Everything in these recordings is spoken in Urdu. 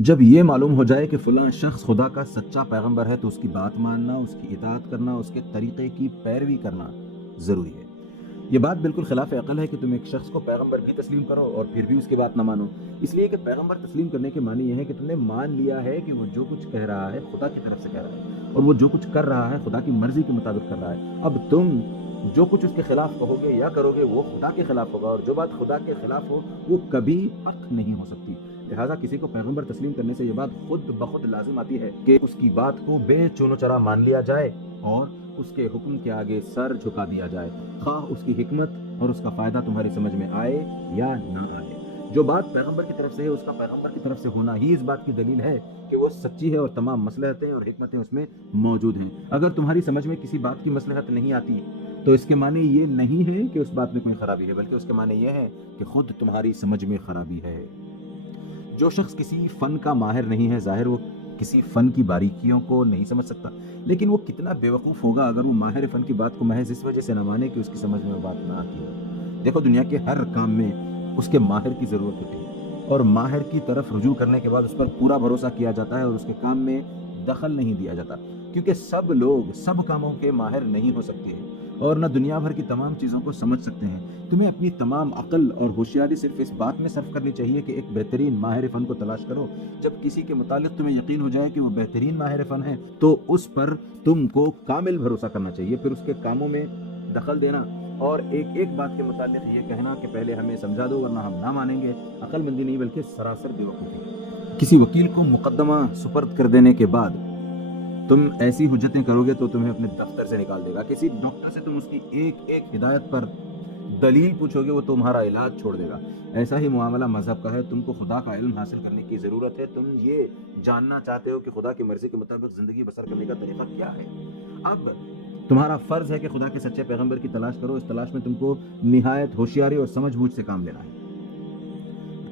جب یہ معلوم ہو جائے کہ فلاں شخص خدا کا سچا پیغمبر ہے تو اس کی بات ماننا، اس کی اطاعت کرنا، اس کے طریقے کی پیروی کرنا ضروری ہے۔ یہ بات بالکل خلاف عقل ہے کہ تم ایک شخص کو پیغمبر بھی تسلیم کرو اور پھر بھی اس کی بات نہ مانو، اس لیے کہ پیغمبر تسلیم کرنے کے معنی یہ ہے کہ تم نے مان لیا ہے کہ وہ جو کچھ کہہ رہا ہے خدا کی طرف سے کہہ رہا ہے، اور وہ جو کچھ کر رہا ہے خدا کی مرضی کے مطابق کر رہا ہے۔ اب تم جو کچھ اس کے خلاف کہو گے یا کرو گے وہ خدا کے خلاف ہوگا، اور جو بات خدا کے خلاف ہو وہ کبھی حق نہیں ہو سکتی۔ لہٰذا کسی کو پیغمبر تسلیم کرنے سے یہ بات خود بخود لازم آتی ہے کہ اس کی بات کو بے چون و چرا مان لیا جائے اور اس کے حکم کے آگے سر جھکا دیا جائے، خواہ اس کی حکمت اور اس کا فائدہ تمہاری سمجھ میں آئے یا نہ آئے۔ جو بات پیغمبر کی طرف سے ہے اس کا پیغمبر کی طرف سے ہونا ہی اس بات کی دلیل ہے کہ وہ سچی ہے اور تمام مصلحتیں اور حکمتیں اس میں موجود ہیں۔ اگر تمہاری سمجھ میں کسی بات کی مصلحت نہیں آتی تو اس کے معنی یہ نہیں ہے کہ اس بات میں کوئی خرابی ہے، بلکہ اس کے معنی یہ ہے کہ خود تمہاری سمجھ میں خرابی ہے۔ جو شخص کسی فن کا ماہر نہیں ہے، ظاہر وہ کسی فن کی باریکیوں کو نہیں سمجھ سکتا، لیکن وہ کتنا بے وقوف ہوگا اگر وہ ماہر فن کی بات کو محض اس وجہ سے نہ مانے کہ اس کی سمجھ میں وہ بات نہ آتی ہو۔ دیکھو، دنیا کے ہر کام میں اس کے ماہر کی ضرورت ہوتی ہے، اور ماہر کی طرف رجوع کرنے کے بعد اس پر پورا بھروسہ کیا جاتا ہے اور اس کے کام میں دخل نہیں دیا جاتا، کیونکہ سب لوگ سب کاموں کے ماہر نہیں ہو سکتے ہیں اور نہ دنیا بھر کی تمام چیزوں کو سمجھ سکتے ہیں۔ تمہیں اپنی تمام عقل اور ہوشیاری صرف اس بات میں صرف کرنی چاہیے کہ ایک بہترین ماہر فن کو تلاش کرو۔ جب کسی کے متعلق تمہیں یقین ہو جائے کہ وہ بہترین ماہر فن ہے تو اس پر تم کو کامل بھروسہ کرنا چاہیے، پھر اس کے کاموں میں دخل دینا اور ایک ایک بات کے متعلق یہ کہنا کہ پہلے ہمیں سمجھا دو ورنہ ہم نہ مانیں گے، عقل مندی نہیں بلکہ سراسر بے وقوفی۔ کسی وکیل کو مقدمہ سپرد کر دینے کے بعد تم ایسی حجتیں کرو گے تو تمہیں اپنے دفتر سے نکال دے گا۔ کسی ڈاکٹر سے تم اس کی ایک ایک ہدایت پر دلیل پوچھو گے وہ تمہارا علاج چھوڑ دے گا۔ ایسا ہی معاملہ مذہب کا ہے۔ تم کو خدا کا علم حاصل کرنے کی ضرورت ہے، تم یہ جاننا چاہتے ہو کہ خدا کی مرضی کے مطابق زندگی بسر کرنے کا طریقہ کیا ہے۔ اب تمہارا فرض ہے کہ خدا کے سچے پیغمبر کی تلاش کرو۔ اس تلاش میں تم کو نہایت ہوشیاری اور سمجھ بوجھ سے کام لینا ہے،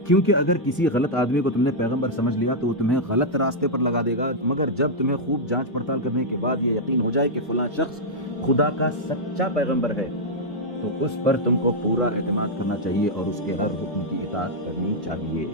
کیونکہ اگر کسی غلط آدمی کو تم نے پیغمبر سمجھ لیا تو وہ تمہیں غلط راستے پر لگا دے گا، مگر جب تمہیں خوب جانچ پڑتال کرنے کے بعد یہ یقین ہو جائے کہ فلاں شخص خدا کا سچا پیغمبر ہے تو اس پر تم کو پورا اعتماد کرنا چاہیے اور اس کے ہر حکم کی اطاعت کرنی چاہیے۔